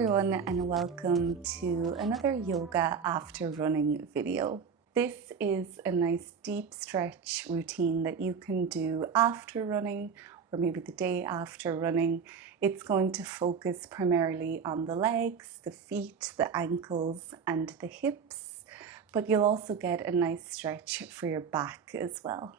everyone, and welcome to another yoga after running video. This is a nice deep stretch routine that you can do after running or maybe the day after running. It's going to focus primarily on the legs, the feet, the ankles and the hips, but you'll also get a nice stretch for your back as well.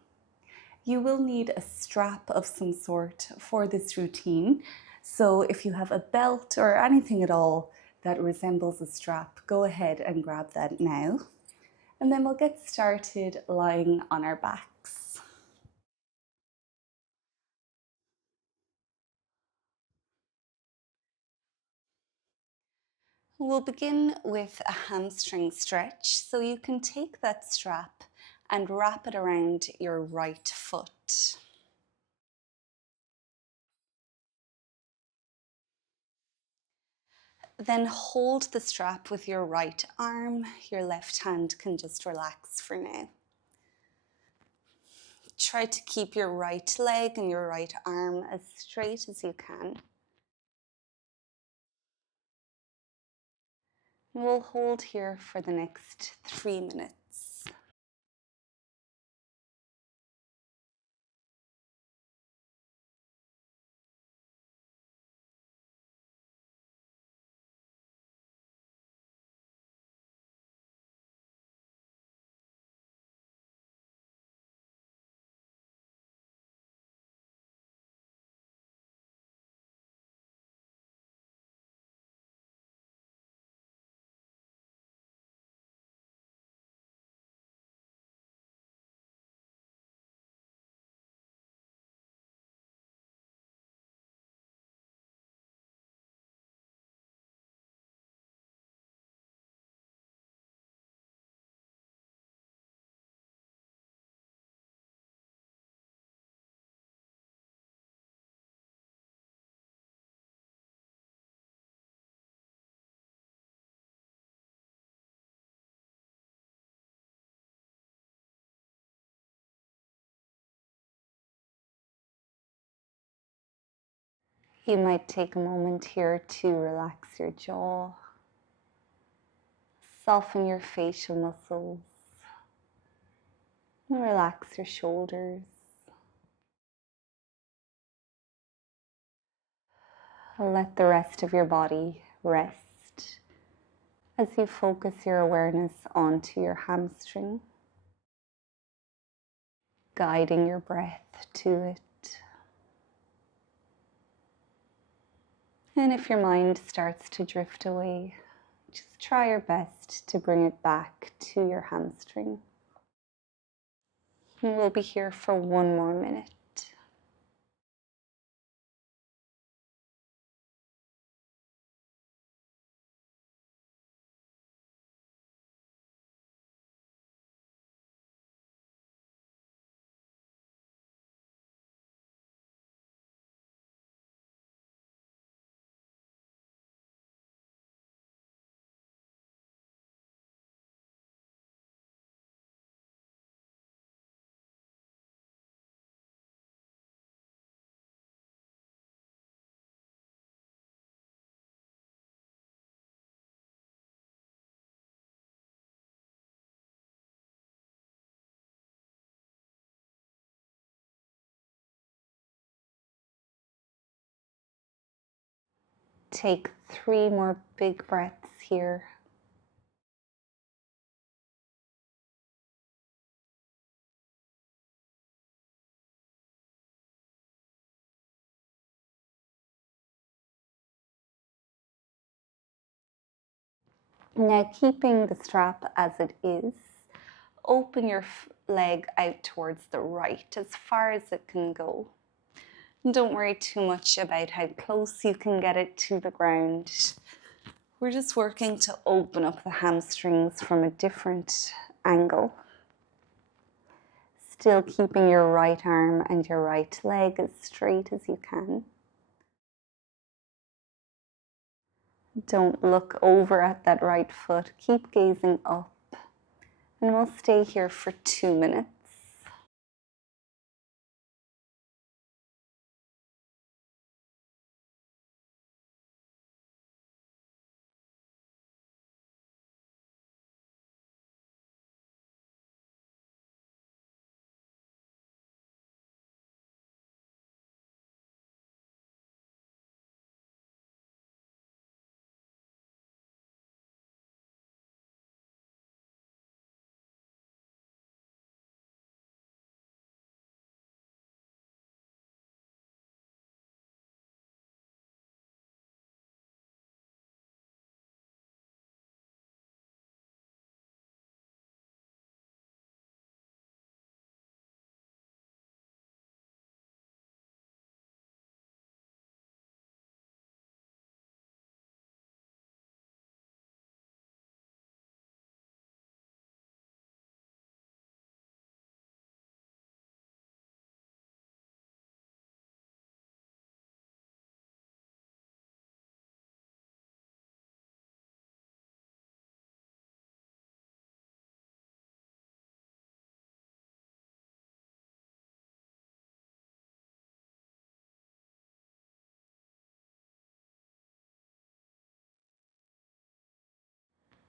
You will need a strap of some sort for this routine. So if you have a belt or anything at all that resembles a strap, go ahead and grab that now. And then we'll get started lying on our backs. We'll begin with a hamstring stretch. So you can take that strap and wrap it around your right foot. Then hold the strap with your right arm. Your left hand can just relax for now. Try to keep your right leg and your right arm as straight as you can. We'll hold here for the next 3 minutes. You might take a moment here to relax your jaw, soften your facial muscles, and relax your shoulders. Let the rest of your body rest as you focus your awareness onto your hamstring, guiding your breath to it. And if your mind starts to drift away, just try your best to bring it back to your hamstring. And we'll be here for 1 more minute. Take 3 more big breaths here. Now, keeping the strap as it is, open your leg out towards the right as far as it can go. Don't worry too much about how close you can get it to the ground. We're just working to open up the hamstrings from a different angle. Still keeping your right arm and your right leg as straight as you can. Don't look over at that right foot. Keep gazing up. And we'll stay here for 2 minutes.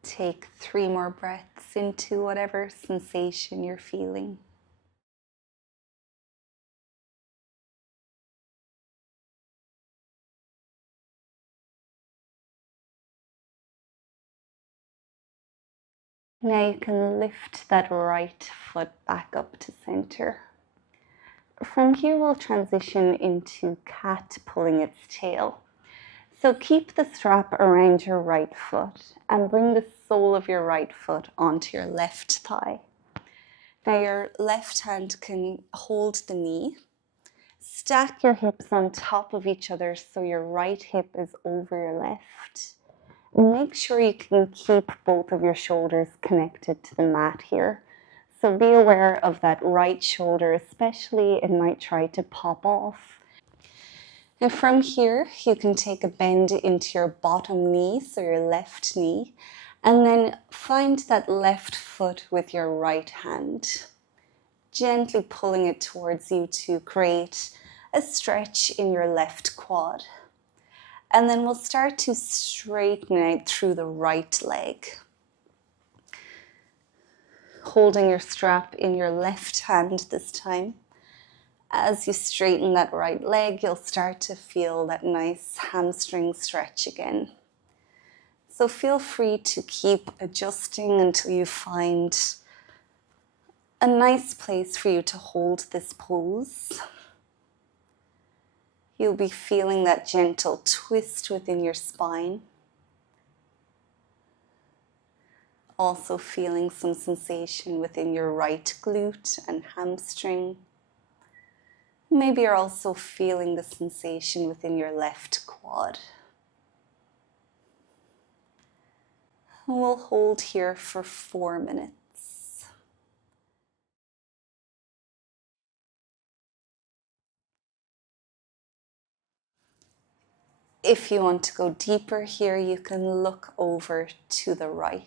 Take 3 more breaths into whatever sensation you're feeling. Now you can lift that right foot back up to center. From here we'll transition into cat pulling its tail. So keep the strap around your right foot and bring the sole of your right foot onto your left thigh. Now your left hand can hold the knee. Stack your hips on top of each other so your right hip is over your left. Make sure you can keep both of your shoulders connected to the mat here. So be aware of that right shoulder, especially it might try to pop off. And from here, you can take a bend into your bottom knee, so your left knee, and then find that left foot with your right hand, gently pulling it towards you to create a stretch in your left quad. And then we'll start to straighten out through the right leg. Holding your strap in your left hand this time. As you straighten that right leg, you'll start to feel that nice hamstring stretch again. So feel free to keep adjusting until you find a nice place for you to hold this pose. You'll be feeling that gentle twist within your spine. Also feeling some sensation within your right glute and hamstring. Maybe you're also feeling the sensation within your left quad. And we'll hold here for 4 minutes. If you want to go deeper here, you can look over to the right.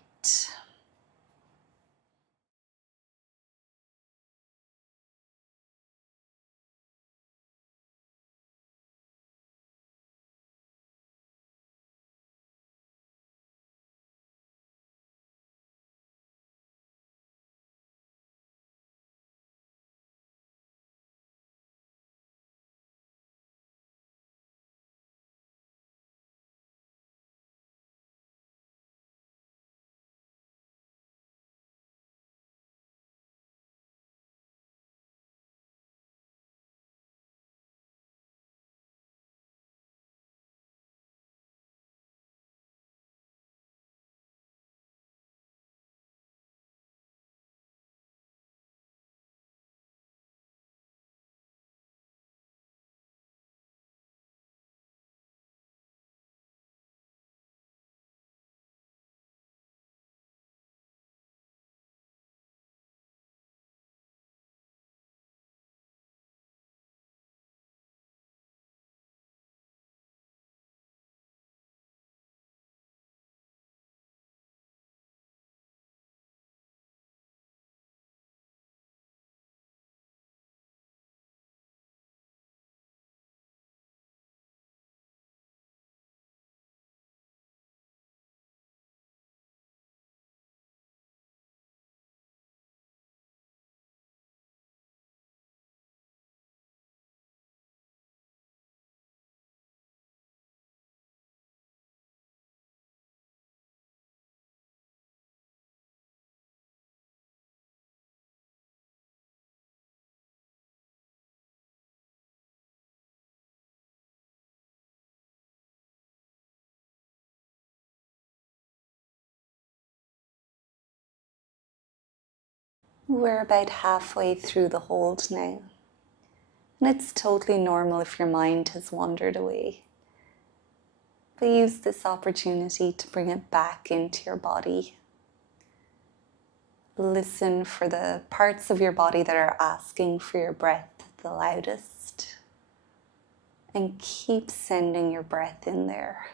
We're about halfway through the hold now. And it's totally normal if your mind has wandered away. But use this opportunity to bring it back into your body. Listen for the parts of your body that are asking for your breath the loudest. And keep sending your breath in there.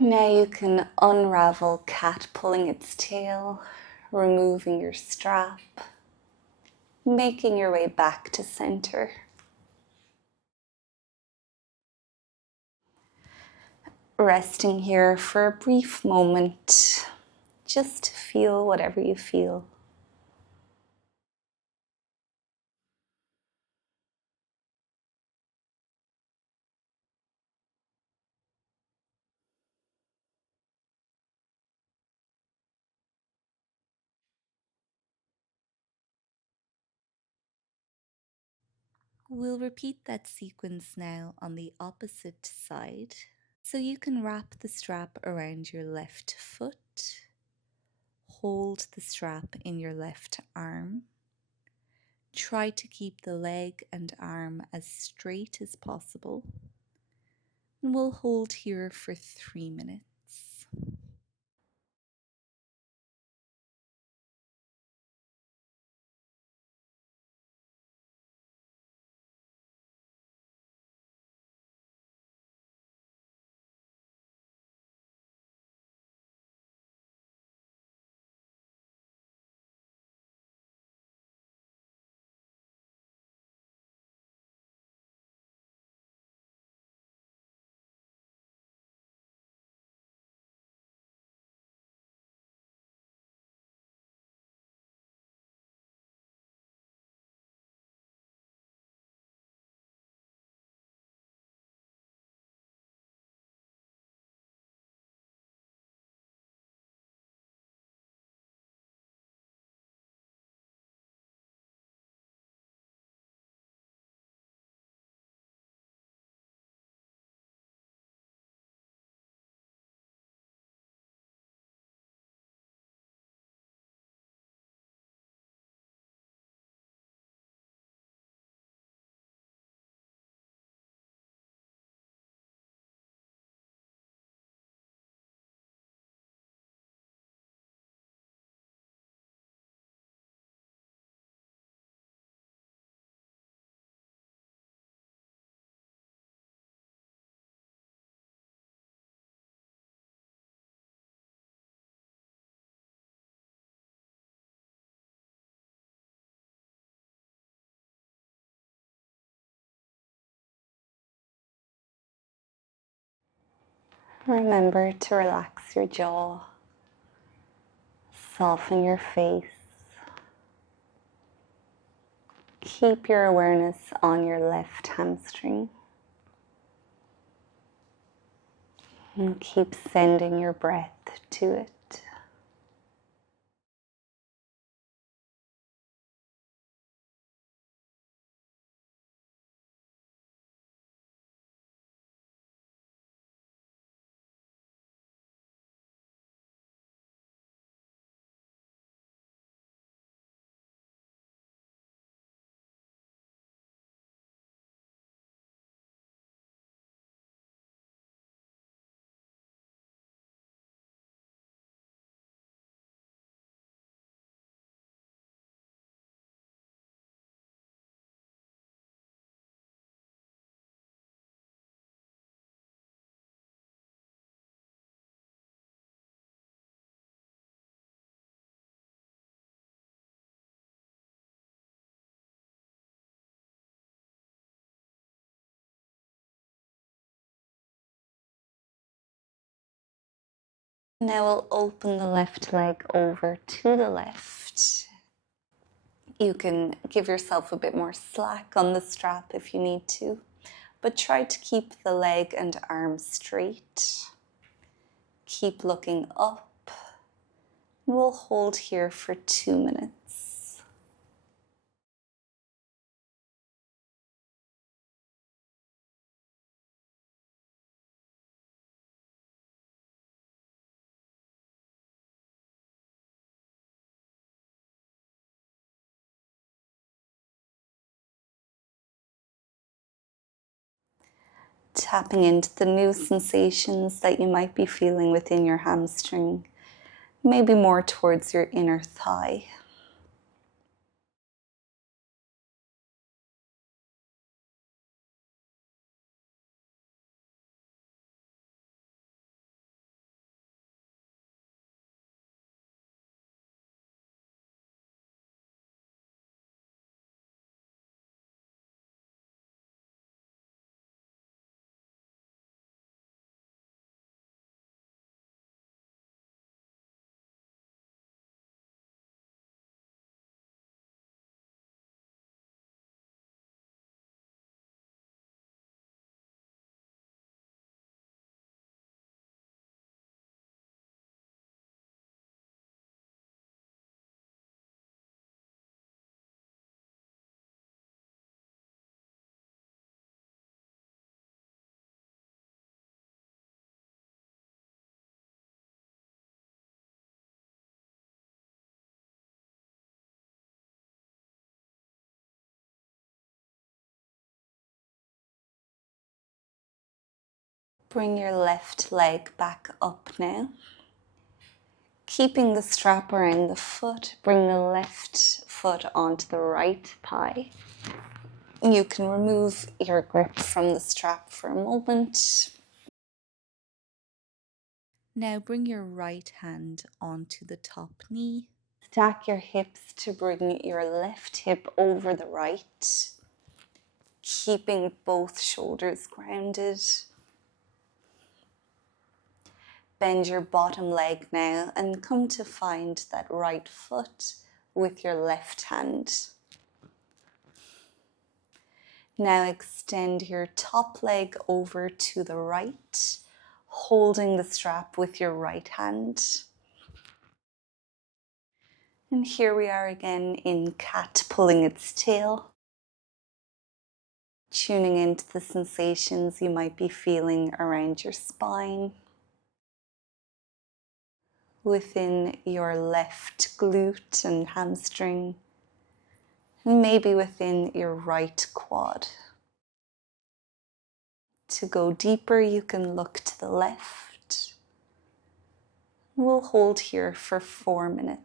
Now you can unravel cat pulling its tail, removing your strap, making your way back to center. Resting here for a brief moment, just to feel whatever you feel. We'll repeat that sequence now on the opposite side. So you can wrap the strap around your left foot, hold the strap in your left arm. Try to keep the leg and arm as straight as possible. And we'll hold here for 3 minutes. Remember to relax your jaw, soften your face. Keep your awareness on your left hamstring. And keep sending your breath to it. Now we'll open the left leg over to the left. You can give yourself a bit more slack on the strap if you need to, but try to keep the leg and arm straight. Keep looking up. We'll hold here for 2 minutes. Tapping into the new sensations that you might be feeling within your hamstring, maybe more towards your inner thigh. Bring your left leg back up now. Keeping the strap around the foot, bring the left foot onto the right thigh. You can remove your grip from the strap for a moment. Now bring your right hand onto the top knee. Stack your hips to bring your left hip over the right, keeping both shoulders grounded. Bend your bottom leg now and come to find that right foot with your left hand. Now extend your top leg over to the right, holding the strap with your right hand. And here we are again in cat pulling its tail. Tuning into the sensations you might be feeling around your spine, within your left glute and hamstring, and maybe within your right quad. To go deeper, you can look to the left. We'll hold here for 4 minutes.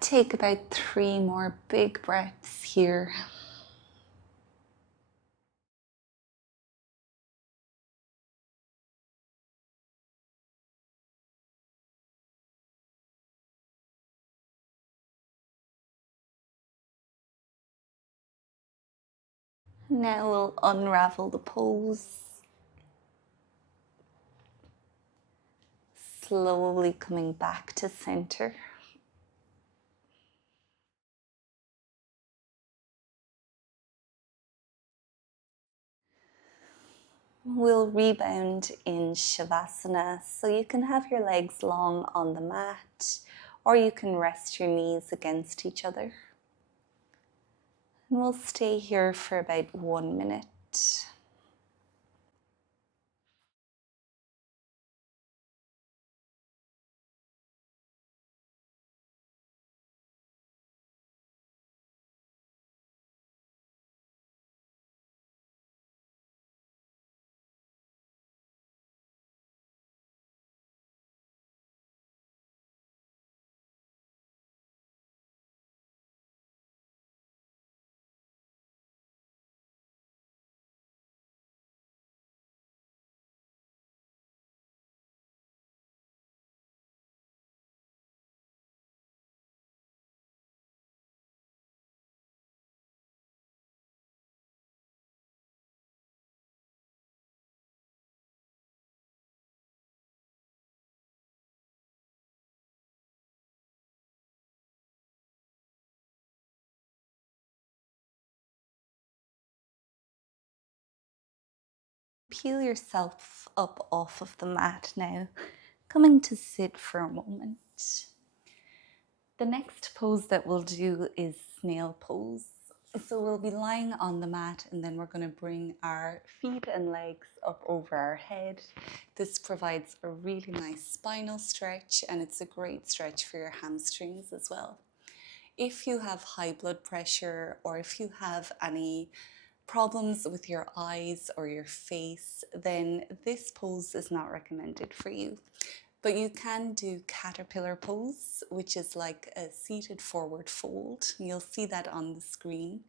Take about 3 more big breaths here. Now we'll unravel the pose, slowly coming back to center. We'll rebound in Shavasana, so you can have your legs long on the mat, or you can rest your knees against each other. And we'll stay here for about 1 minute. Peel yourself up off of the mat now, coming to sit for a moment. The next pose that we'll do is snail pose. So we'll be lying on the mat and then we're going to bring our feet and legs up over our head. This provides a really nice spinal stretch and it's a great stretch for your hamstrings as well. If you have high blood pressure or if you have any problems with your eyes or your face, then this pose is not recommended for you. But you can do caterpillar pose, which is like a seated forward fold. You'll see that on the screen.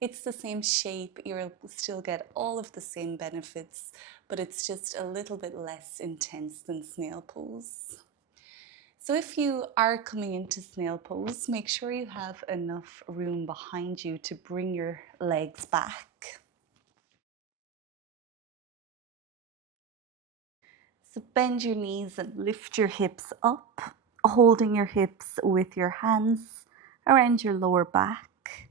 It's the same shape, you'll still get all of the same benefits, but it's just a little bit less intense than snail pose. So if you are coming into snail pose, make sure you have enough room behind you to bring your legs back. So bend your knees and lift your hips up, holding your hips with your hands around your lower back.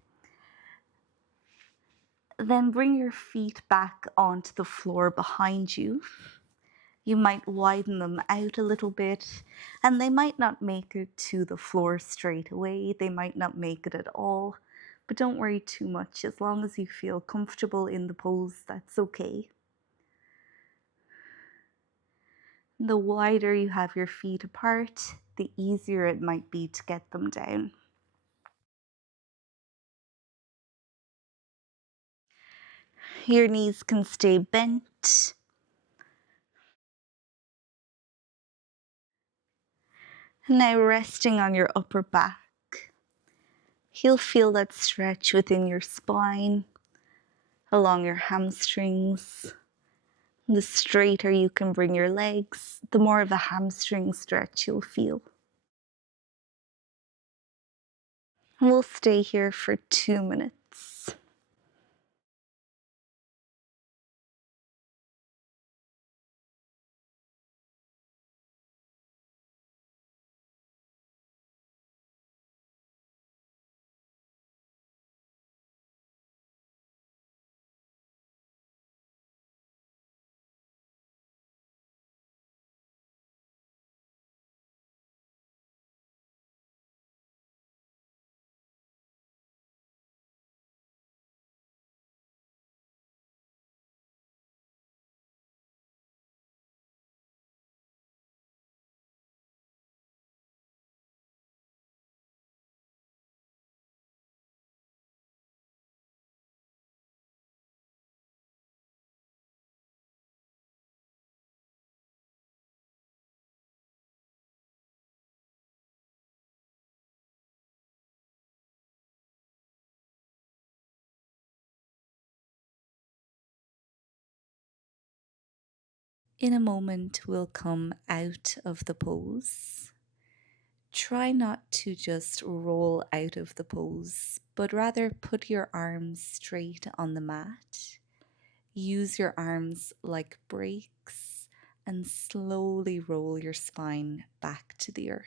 Then bring your feet back onto the floor behind you. You might widen them out a little bit, and they might not make it to the floor straight away. They might not make it at all, but don't worry too much. As long as you feel comfortable in the pose, that's okay. The wider you have your feet apart, the easier it might be to get them down. Your knees can stay bent. Now resting on your upper back. You'll feel that stretch within your spine, along your hamstrings. The straighter you can bring your legs, the more of a hamstring stretch you'll feel. We'll stay here for 2 minutes. In a moment, we'll come out of the pose. Try not to just roll out of the pose, but rather put your arms straight on the mat. Use your arms like brakes and slowly roll your spine back to the earth.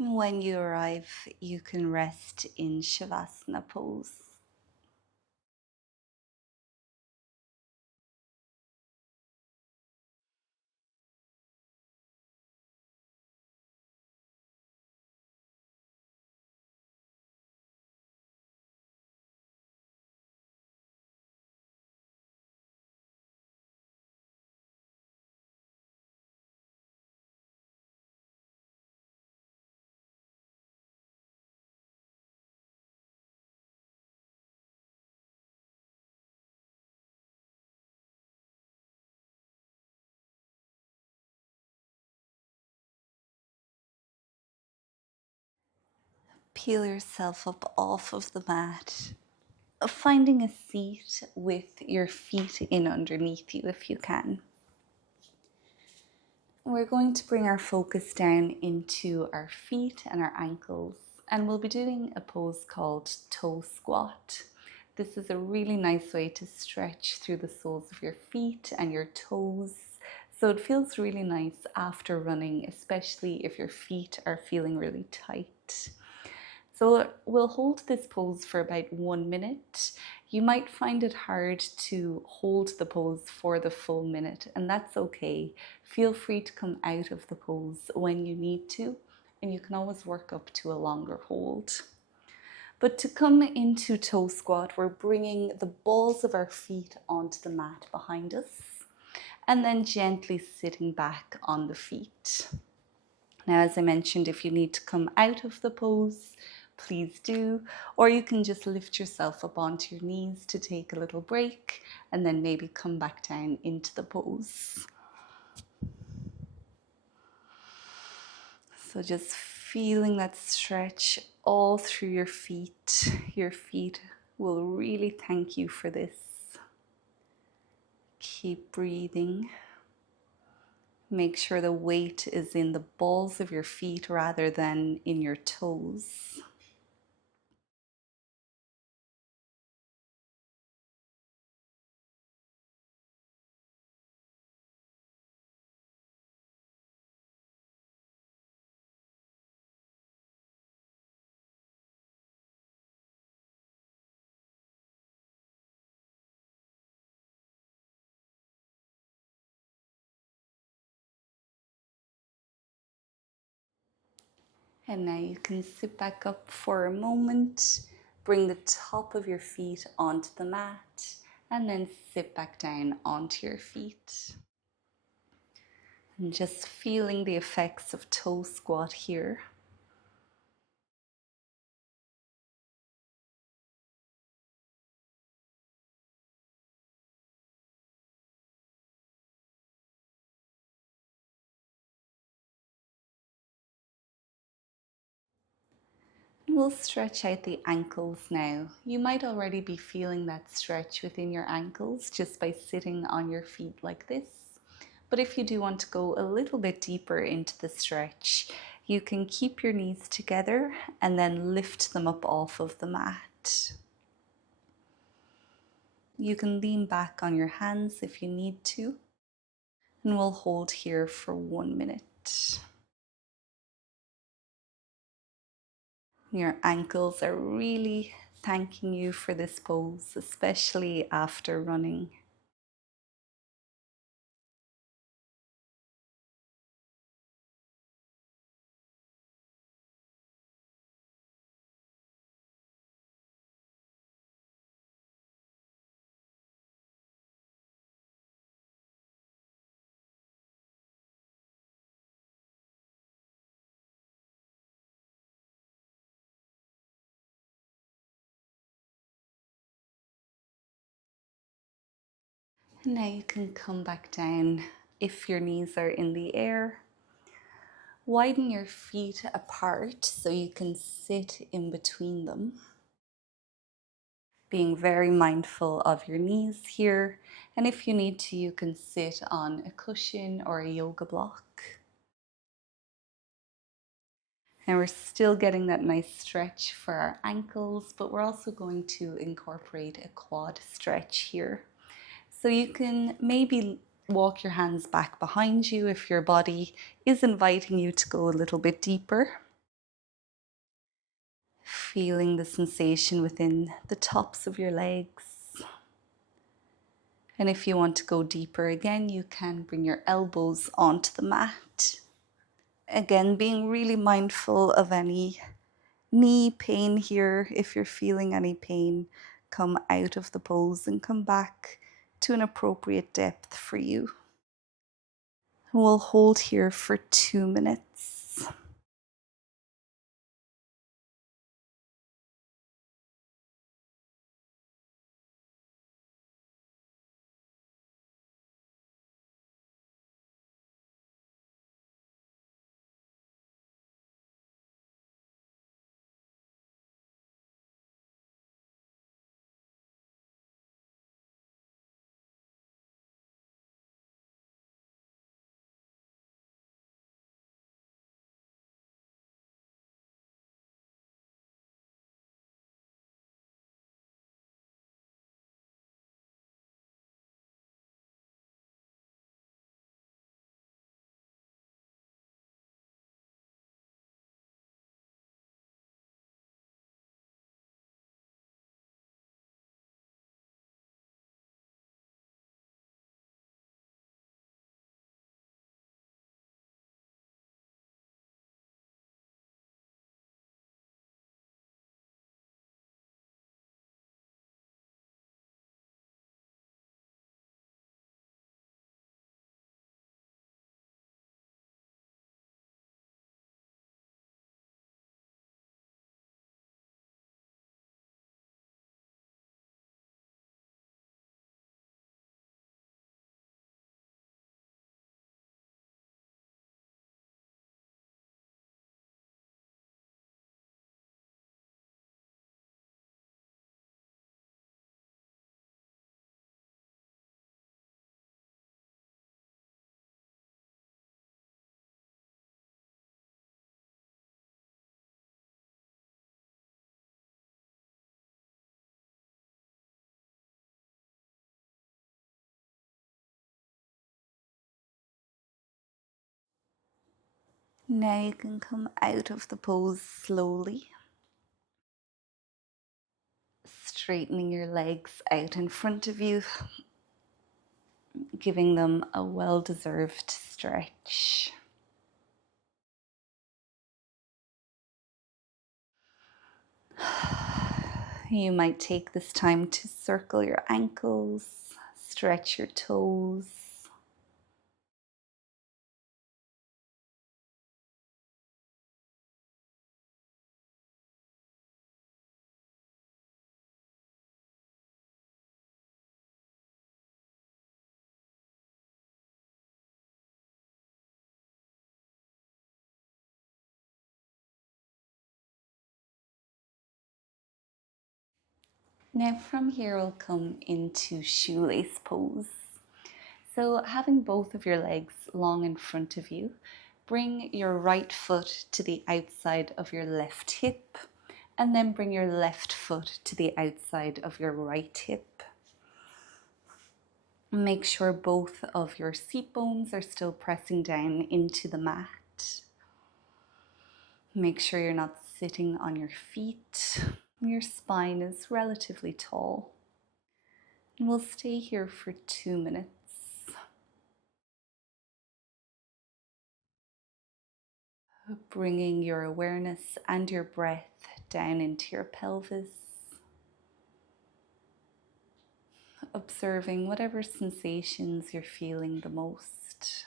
When you arrive, you can rest in Shavasana pose. Peel yourself up off of the mat, finding a seat with your feet in underneath you if you can. We're going to bring our focus down into our feet and our ankles, and we'll be doing a pose called toe squat. This is a really nice way to stretch through the soles of your feet and your toes. So it feels really nice after running, especially if your feet are feeling really tight. So we'll hold this pose for about 1 minute. You might find it hard to hold the pose for the full minute, and that's okay. Feel free to come out of the pose when you need to, and you can always work up to a longer hold. But to come into toe squat, we're bringing the balls of our feet onto the mat behind us, and then gently sitting back on the feet. Now, as I mentioned, if you need to come out of the pose, please do, or you can just lift yourself up onto your knees to take a little break and then maybe come back down into the pose. So just feeling that stretch all through your feet. Your feet will really thank you for this. Keep breathing. Make sure the weight is in the balls of your feet rather than in your toes. And now you can sit back up for a moment, bring the top of your feet onto the mat, and then sit back down onto your feet. And just feeling the effects of toe squat here. We'll stretch out the ankles now. You might already be feeling that stretch within your ankles just by sitting on your feet like this. But if you do want to go a little bit deeper into the stretch, you can keep your knees together and then lift them up off of the mat. You can lean back on your hands if you need to, and we'll hold here for 1 minute. Your ankles are really thanking you for this pose, especially after running. And now you can come back down if your knees are in the air, Widen your feet apart so you can sit in between them. Being very mindful of your knees here, and if you need to, you can sit on a cushion or a yoga block. And we're still getting that nice stretch for our ankles, but we're also going to incorporate a quad stretch here. So you can maybe walk your hands back behind you if your body is inviting you to go a little bit deeper. Feeling the sensation within the tops of your legs. And if you want to go deeper again, you can bring your elbows onto the mat. Again, being really mindful of any knee pain here. If you're feeling any pain, come out of the pose and come back to an appropriate depth for you. We'll hold here for 2 minutes. Now you can come out of the pose slowly, straightening your legs out in front of you, giving them a well-deserved stretch. You might take this time to circle your ankles, stretch your toes. Now from here we'll come into shoelace pose. So having both of your legs long in front of you, bring your right foot to the outside of your left hip, and then bring your left foot to the outside of your right hip. Make sure both of your seat bones are still pressing down into the mat. Make sure you're not sitting on your feet. Your spine is relatively tall. And we'll stay here for 2 minutes. Bringing your awareness and your breath down into your pelvis. Observing whatever sensations you're feeling the most.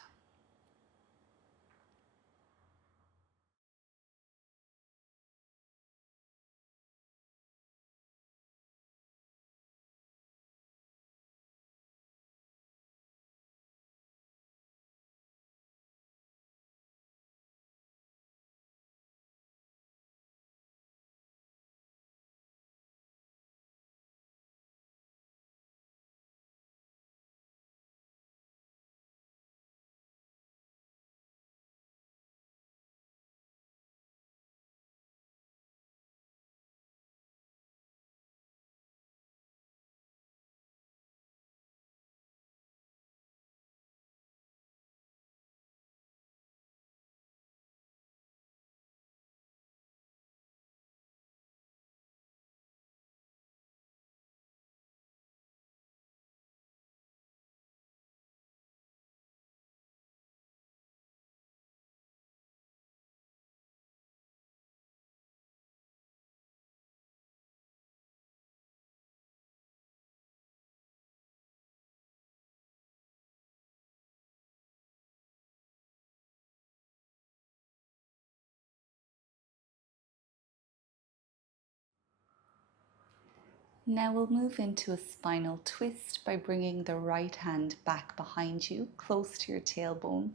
Now we'll move into a spinal twist by bringing the right hand back behind you, close to your tailbone,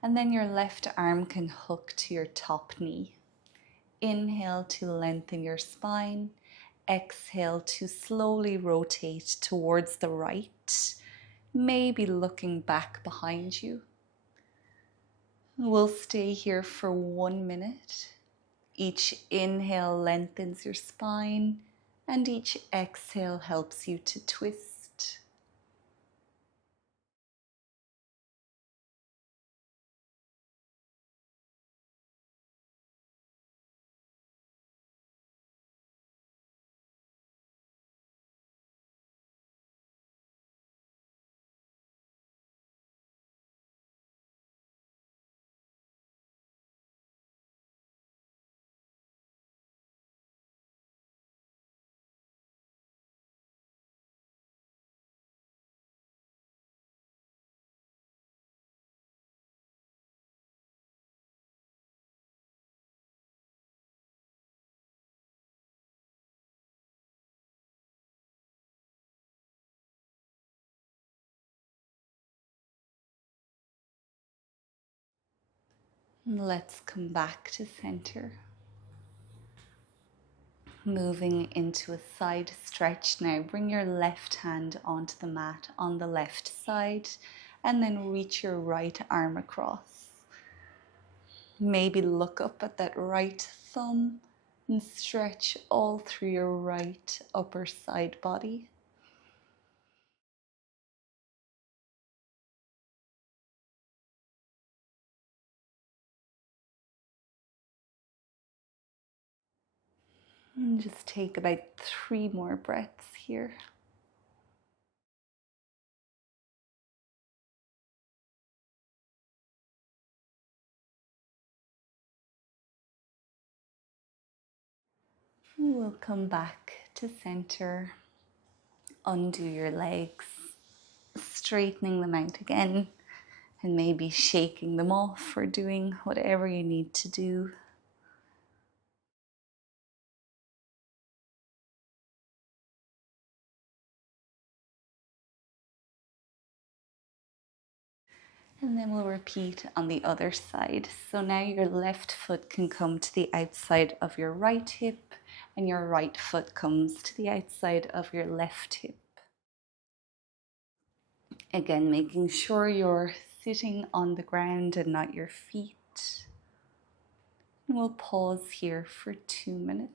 and then your left arm can hook to your top knee. Inhale to lengthen your spine. Exhale to slowly rotate towards the right, maybe looking back behind you. We'll stay here for 1 minute. Each inhale lengthens your spine, and each exhale helps you to twist. Let's come back to center. Moving into a side stretch now. Bring your left hand onto the mat on the left side and then reach your right arm across. Maybe look up at that right thumb and stretch all through your right upper side body. And just take about 3 more breaths here. We'll come back to center. Undo your legs, straightening them out again, and maybe shaking them off or doing whatever you need to do. And then we'll repeat on the other side. So now your left foot can come to the outside of your right hip, and your right foot comes to the outside of your left hip. Again, making sure you're sitting on the ground and not your feet. And we'll pause here for 2 minutes.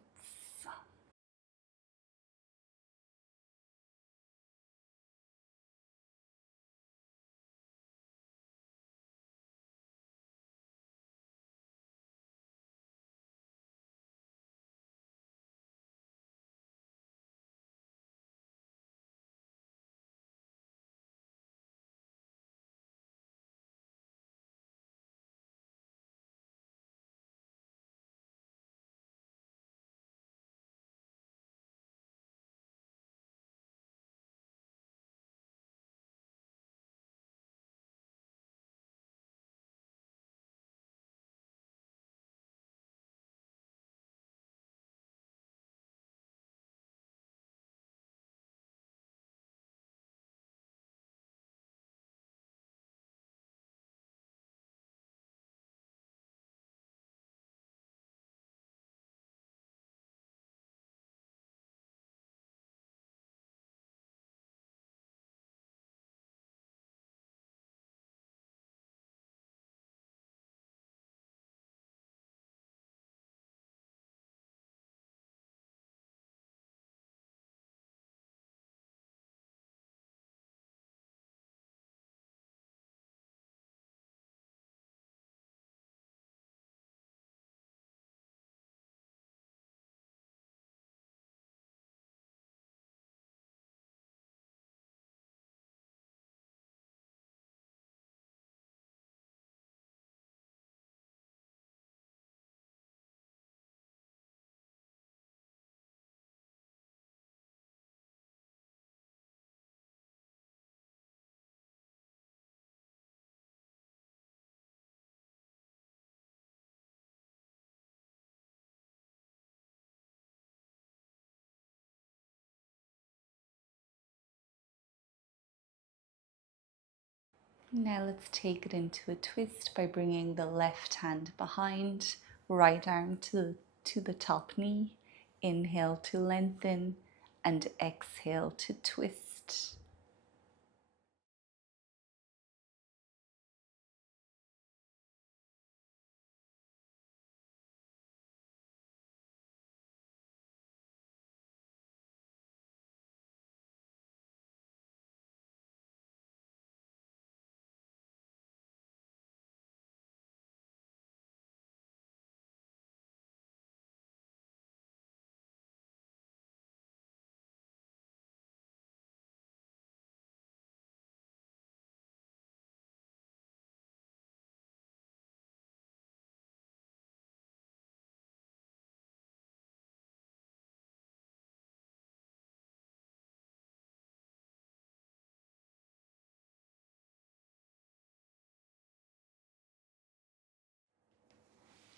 Now let's take it into a twist by bringing the left hand behind, right arm to the top knee. Inhale to lengthen and exhale to twist.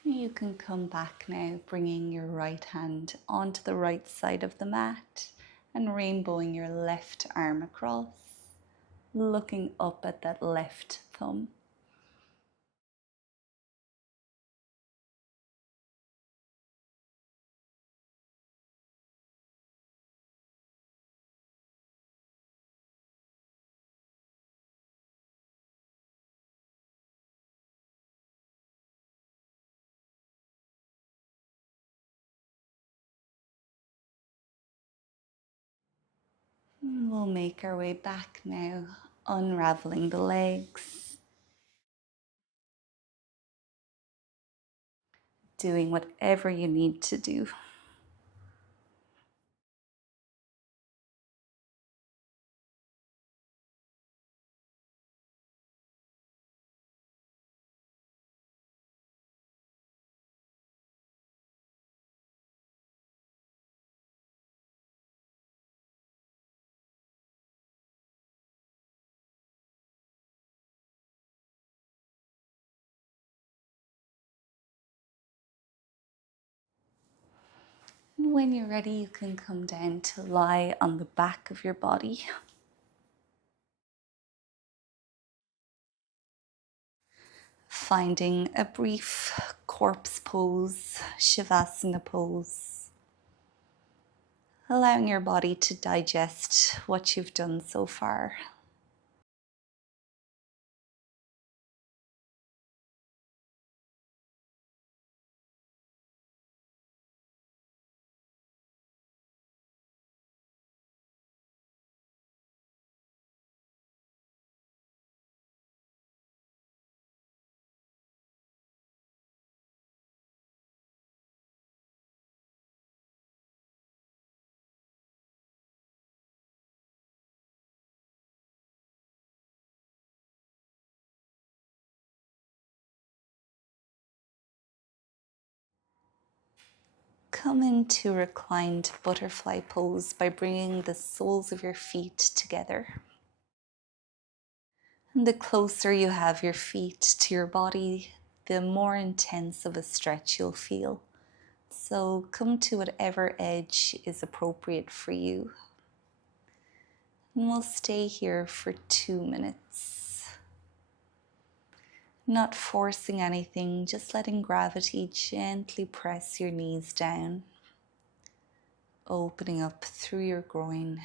You can come back now, bringing your right hand onto the right side of the mat and rainbowing your left arm across, looking up at that left thumb. We'll make our way back now, unraveling the legs, doing whatever you need to do. And when you're ready, you can come down to lie on the back of your body. Finding a brief corpse pose, Shavasana pose. Allowing your body to digest what you've done so far. Come into reclined butterfly pose by bringing the soles of your feet together. And the closer you have your feet to your body, the more intense of a stretch you'll feel. So come to whatever edge is appropriate for you. And we'll stay here for 2 minutes. Not forcing anything, just letting gravity gently press your knees down. Opening up through your groin.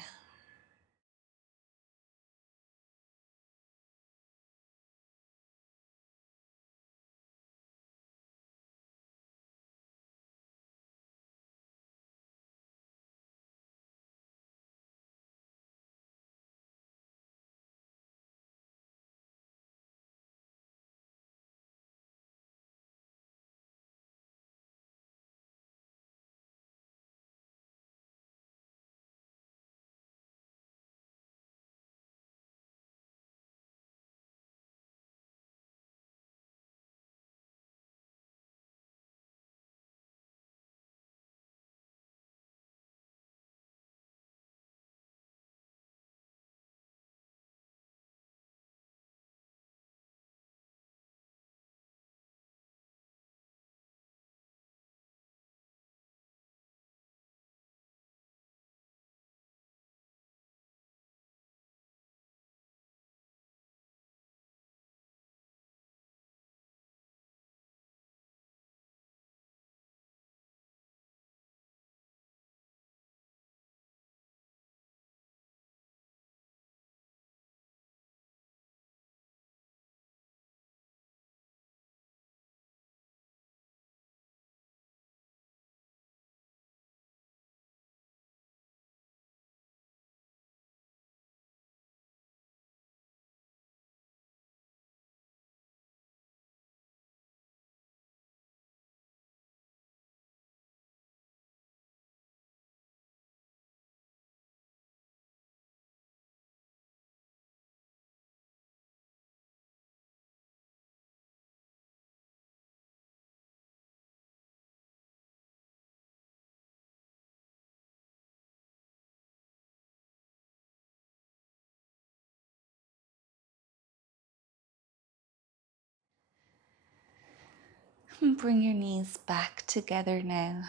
And bring your knees back together now.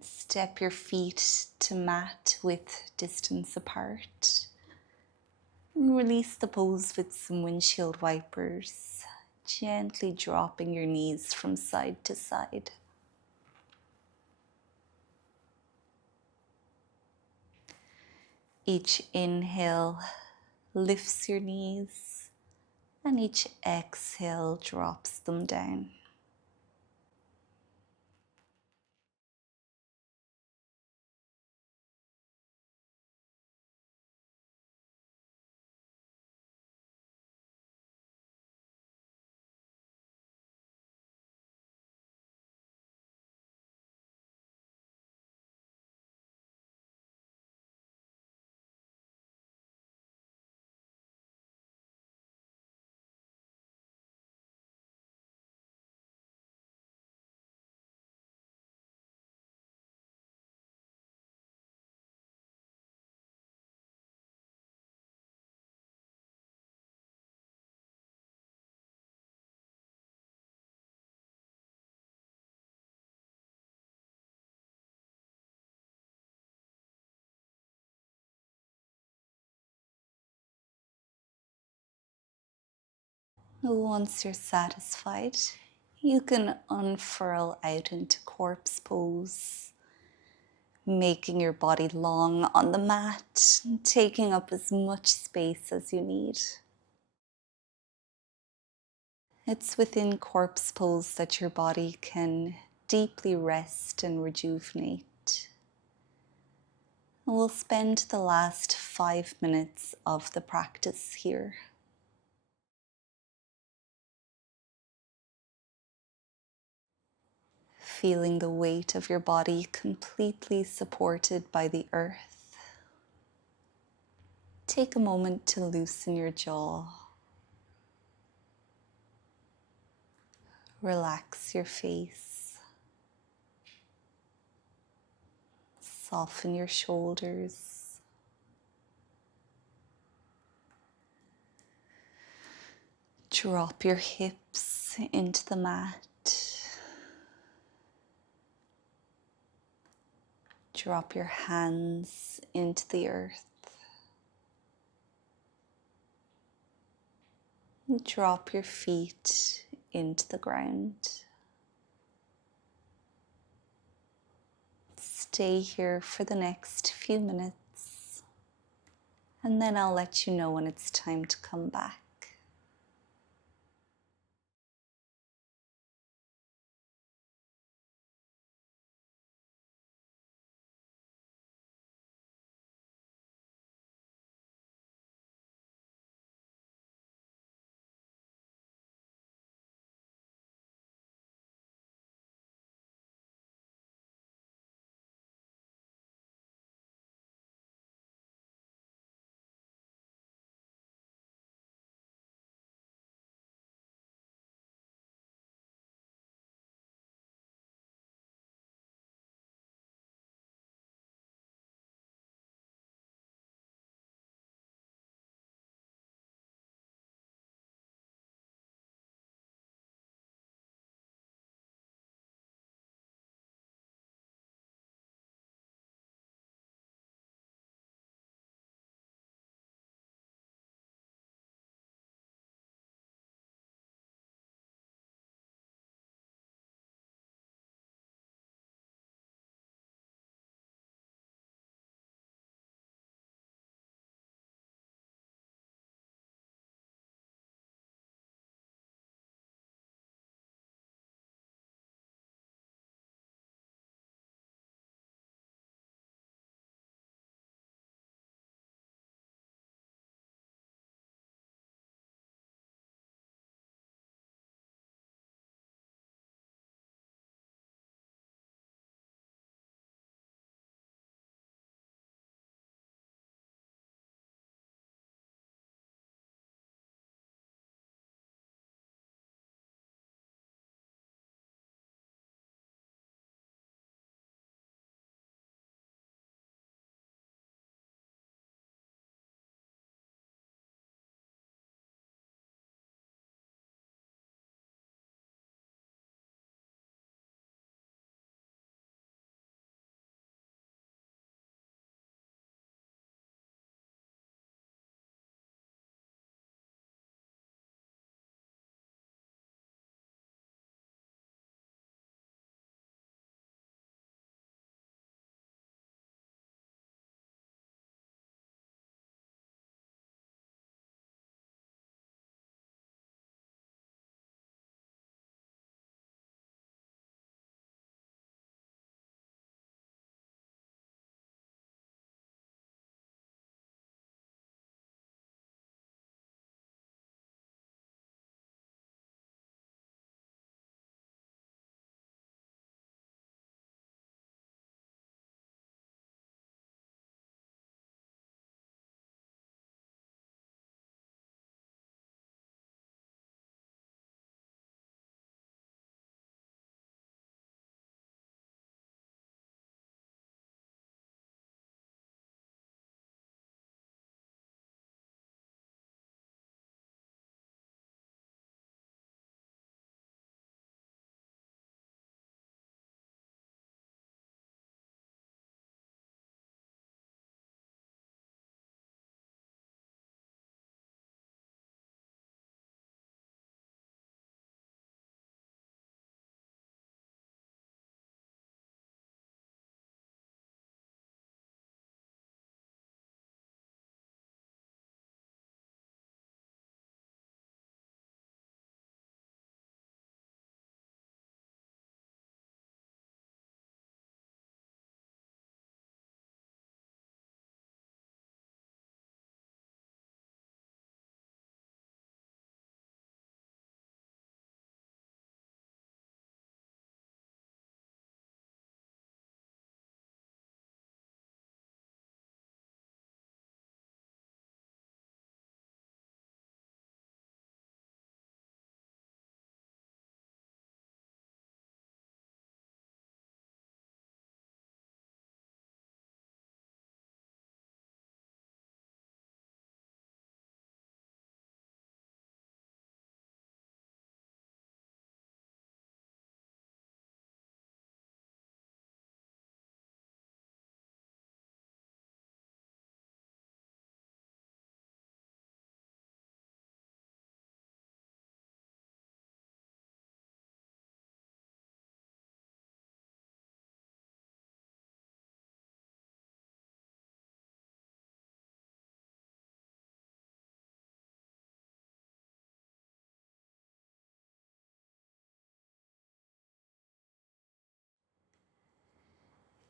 Step your feet to mat with distance apart. And release the pose with some windshield wipers, gently dropping your knees from side to side. Each inhale lifts your knees, and each exhale drops them down. Once you're satisfied, you can unfurl out into corpse pose, making your body long on the mat, taking up as much space as you need. It's within corpse pose that your body can deeply rest and rejuvenate. We'll spend the last 5 minutes of the practice here. Feeling the weight of your body completely supported by the earth. Take a moment to loosen your jaw. Relax your face. Soften your shoulders. Drop your hips into the mat. Drop your hands into the earth. Drop your feet into the ground. Stay here for the next few minutes, and then I'll let you know when it's time to come back.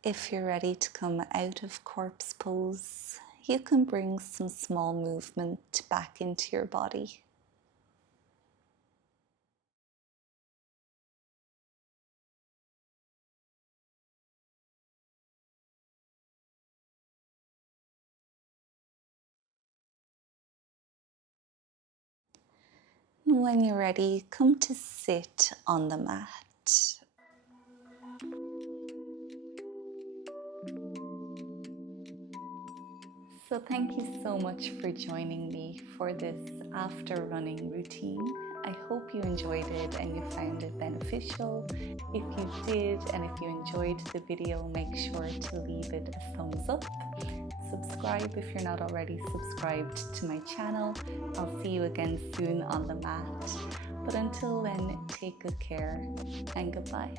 If you're ready to come out of corpse pose, you can bring some small movement back into your body. When you're ready, come to sit on the mat. So thank you so much for joining me for this after running routine. I hope you enjoyed it and you found it beneficial. If you did and if you enjoyed the video, make sure to leave it a thumbs up. Subscribe if you're not already subscribed to my channel. I'll see you again soon on the mat. But until then, take good care and goodbye.